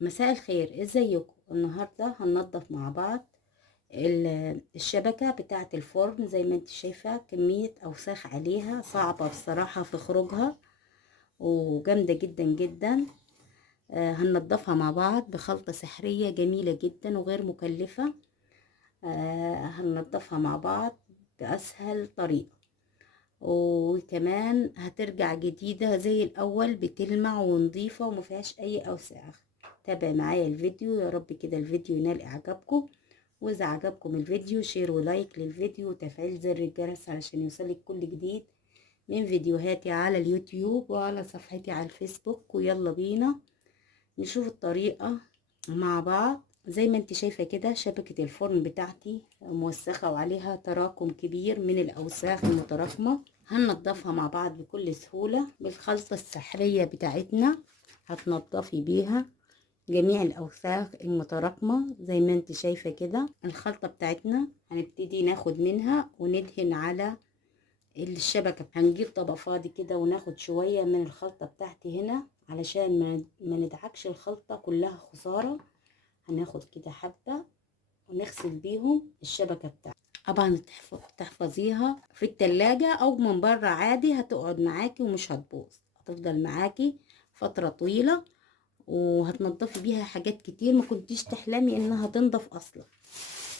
مساء الخير، ازيكم؟ النهارده هننضف مع بعض الشبكة بتاعة الفرن. زي ما انت شايفة كمية اوساخ عليها صعبة بصراحة في خروجها، وجامدة جدا جدا. هننضفها مع بعض بخلطة سحرية جميلة جدا وغير مكلفة. هننضفها مع بعض بأسهل طريقة، وكمان هترجع جديدة زي الأول، بتلمع ونضيفة ومفيهاش أي أوساخ. تابع معايا الفيديو، يا رب كده الفيديو ينال إعجابكم. وإذا عجبكم الفيديو شير ولايك للفيديو وتفعيل زر الجرس علشان يوصلك كل جديد من فيديوهاتي على اليوتيوب وعلى صفحتي على الفيسبوك. ويلا بينا نشوف الطريقة مع بعض. زي ما انت شايفة كده شبكة الفرن بتاعتي موسخة وعليها تراكم كبير من الأوساخ المتراكمة. هننضفها مع بعض بكل سهولة بالخلطة السحرية بتاعتنا. هتنضفي بيها جميع الأوساخ المتراكمة. زي ما انت شايفة كده الخلطة بتاعتنا هنبتدي ناخد منها وندهن على الشبكة. هنجيب طبق فاضي كده وناخد شوية من الخلطة بتاعتي هنا علشان ما ندعكش الخلطة كلها خسارة. هناخد كده حبة ونغسل بيهم الشبكة بتاعتي. طبعا تحفظيها في التلاجة او من بره عادي، هتقعد معاكي ومش هتبوظ، هتفضل معاكي فترة طويلة وهتنضفي بيها حاجات كتير ما كنتيش تحلمي انها تنضف اصلا.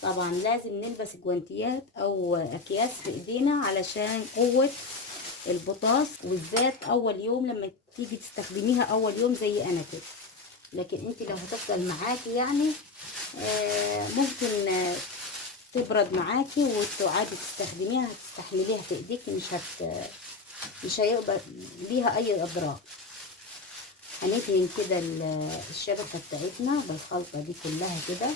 طبعا لازم نلبس جوانتيات او اكياس في ايدينا علشان قوة البطاس، والذات اول يوم لما تيجي تستخدميها اول يوم زي انا كده. لكن انت لو هتفضل معاكي يعني ممكن تبرد معاكي وتقعدي تستخدميها، هتستحمليها في ايديكي، مش هيبقى ليها اي اضرار. هندهن كده الشبكة بتاعتنا بالخلطة دي كلها كده،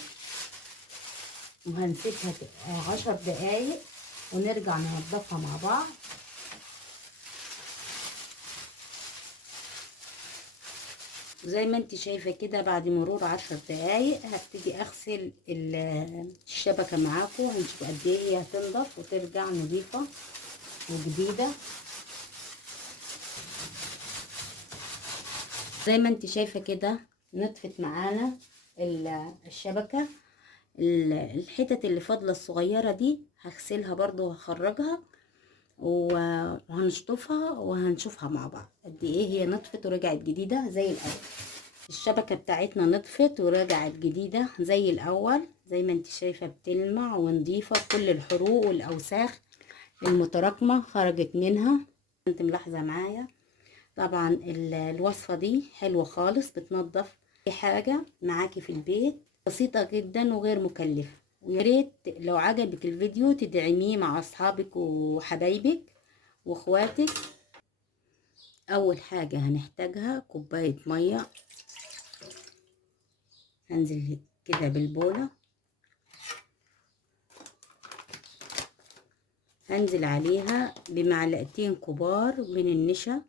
وهنسيبها 10 دقايق ونرجع ننضفها مع بعض. زي ما انت شايفة كده بعد مرور 10 دقايق هبتدي اغسل الشبكة معاكم، هنشوف قد ايه هي هتنضف وترجع نظيفة وجديدة. زي ما انت شايفة كده نطفت معانا الشبكة. الحتت اللي فاضلة الصغيرة دي هغسلها برضو وهخرجها وهنشطفها وهنشوفها مع بعض قد ايه هي نطفت ورجعت جديدة زي الاول. الشبكة بتاعتنا نطفت ورجعت جديدة زي الاول، زي ما انت شايفة بتلمع ونضيفة. كل الحروق والاوساخ المتراكمة خرجت منها. انت ملاحظة معايا طبعا الوصفة دي حلوة خالص، بتنظف اي حاجة معاكي في البيت، بسيطة جدا وغير مكلفة. ويا ريت لو عجبك الفيديو تدعميه مع اصحابك وحبايبك واخواتك. اول حاجة هنحتاجها كوباية مية، هنزل كده بالبولة، هنزل عليها بمعلقتين كبار من النشا،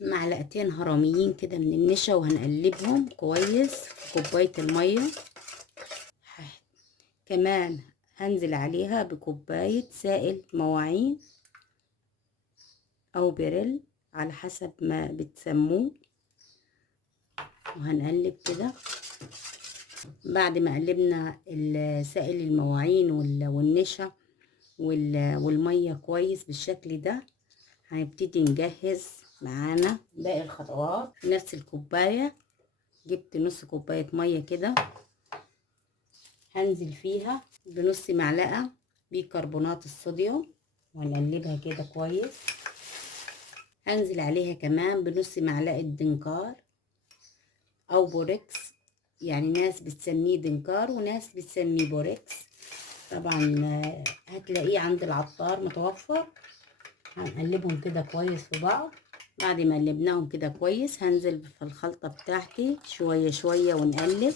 معلقتين هرميين كده من النشا، وهنقلبهم كويس في كوباية المية. كمان هنزل عليها بكوباية سائل مواعين او بريل على حسب ما بتسموه، وهنقلب كده. بعد ما قلبنا سائل المواعين والنشا والمية كويس بالشكل ده، هنبتدي نجهز معانا باقي الخطوات. نفس الكوباية جبت نص كوباية مية كده، هنزل فيها بنص معلقة بيكربونات الصوديوم وهنقلبها كده كويس. هنزل عليها كمان بنص معلقة دنكار او بوركس، يعني ناس بتسميه دنكار وناس بتسميه بوركس. طبعا هتلاقيه عند العطار متوفر. هنقلبهم كده كويس في بعض. بعد ما قلبناهم كده كويس هنزل في الخلطة بتاعتي شوية شوية ونقلب.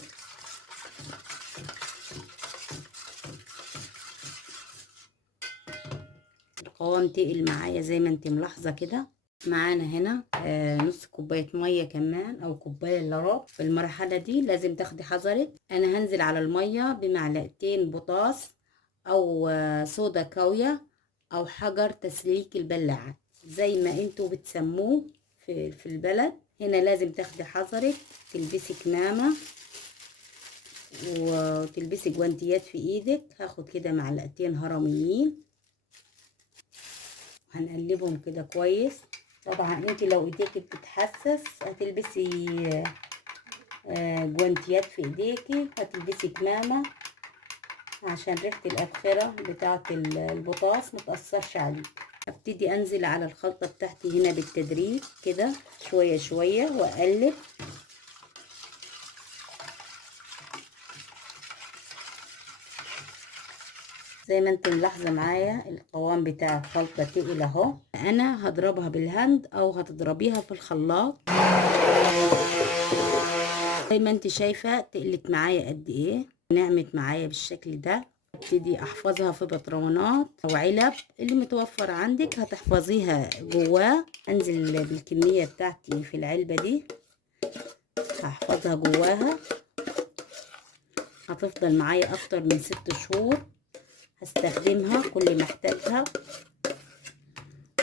القوام تقل معايا زي ما انت ملاحظة كده. معانا هنا نص كوباية مية كمان او كوباية الا ربع. في المرحلة دي لازم تاخدي حذرك. انا هنزل على المية بمعلقتين بوتاس او صودا كاوية او حجر تسليك البلاعات زي ما انتوا بتسموه في البلد. هنا لازم تاخدي حذرك، تلبسي كمامة وتلبسي جوانتيات في ايدك. هاخد كده معلقتين هرميين، هنقلبهم كده كويس. طبعا انت لو ايديك بتتحسس هتلبسي جوانتيات في ايديكي، هتلبسي كمامة عشان ريحة الأبخرة بتاعة البطاطس متأثرش عليك. ابتدي انزل على الخلطة بتاعتي هنا بالتدريج كده شوية شوية واقلب. زي ما انت ملاحظة معايا القوام بتاع الخلطة تقيل اهو. انا هضربها بالهاند او هتضربيها في الخلاط. زي ما انت شايفة تقلت معايا قد ايه، نعمت معايا بالشكل ده. ابتدي احفظها في بطرونات او علب اللي متوفر عندك هتحفظيها جواه. انزل بالكمية بتاعتي في العلبة دي، هحفظها جواها، هتفضل معايا اكتر من 6 شهور. هستخدمها كل ما احتاجها،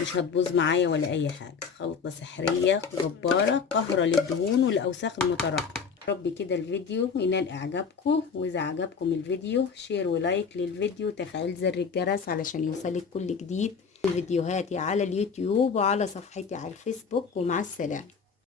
مش هتبوظ معايا ولا اي حاجة. خلطة سحرية جبارة قاهرة للدهون والاوساخ المتراكمة. ربي كده الفيديو ينال اعجابكم، واذا عجبكم الفيديو شير ولايك للفيديو، تفعيل زر الجرس علشان يوصلك كل جديد. فيديوهاتي على اليوتيوب وعلى صفحتي على الفيسبوك. ومع السلامة.